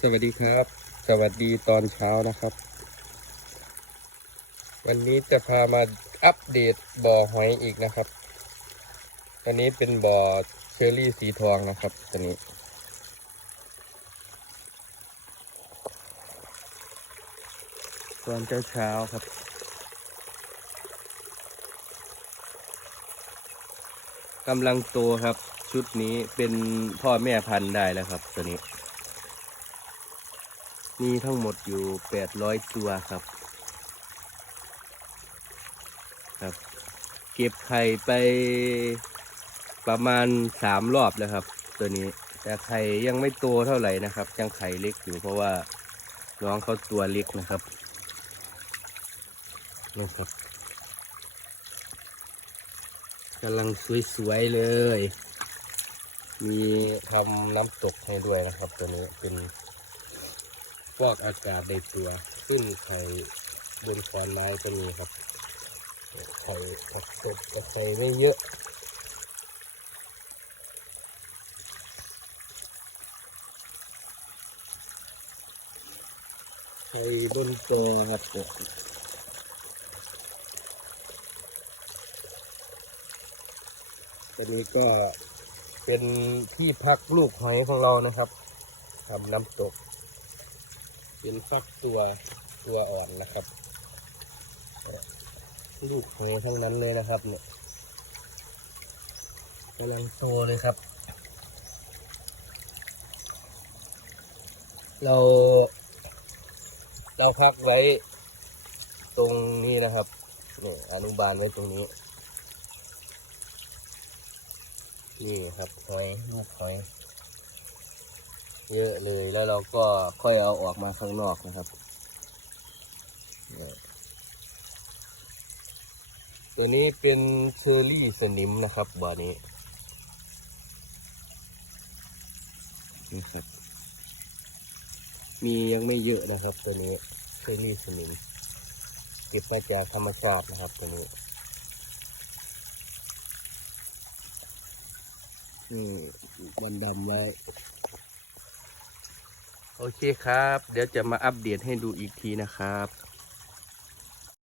สวัสดีครับ สวัสดีตอนเช้านะครับ วันนี้จะพามาอัปเดตบ่อหอยอีกนะครับอันนี้เป็นบ่อเชอรี่สีทองนะครับตัวนี้ ตอนเช้าเช้าครับกำลังโตครับ ชุดนี้เป็นพ่อแม่พันธุ์ได้แล้วครับตัวนี้ มีทั้งหมดอยู่แปดร้อยตัวครับ ครับ เก็บไข่ไปประมาณสามรอบแล้วครับ ตัวนี้ แต่ไข่ยังไม่โตเท่าไหร่นะครับ ยังไข่เล็กอยู่เพราะว่าน้องเขาตัวเล็กนะครับนะครับกำลังสวยๆเลย มีทำน้ำตกให้ด้วยนะครับ ตัวนี้เป็น ฟอกอากาศในตัวขึ้นไข่บนขอนไม้ก็มีครับไข่ผักสดกับไข่ไม่เยอะไข่บนโตอครับตัวนี้ก็เป็นที่พักลูกหอยของเรานะครับทำน้ำตก เป็นฟักตัวตัวอ่อนนะครับ ลูกหอยทั้งนั้นเลยนะครับเนี่ยกำลังโตเลยครับ เรา เราพักไว้ตรงนี้นะครับเนี่ยอนุบาลไว้ตรงนี้นี่ครับหอยลูกหอย เยอะเลยแล้วเราก็ค่อยเอาออกมาข้างนอกนะครับตัวนี้เป็นเชอร์รี่สนิมนะครับบ่อนี้นี่ครับมียังไม่เยอะนะครับ ตัวนี้เชอร์รี่สนิมเก็บมาจากธรรมชาตินะครับตัวนี้นี่บันดำไว้ โอเคครับ เดี๋ยวจะมาอัปเดตให้ดูอีกทีนะครับ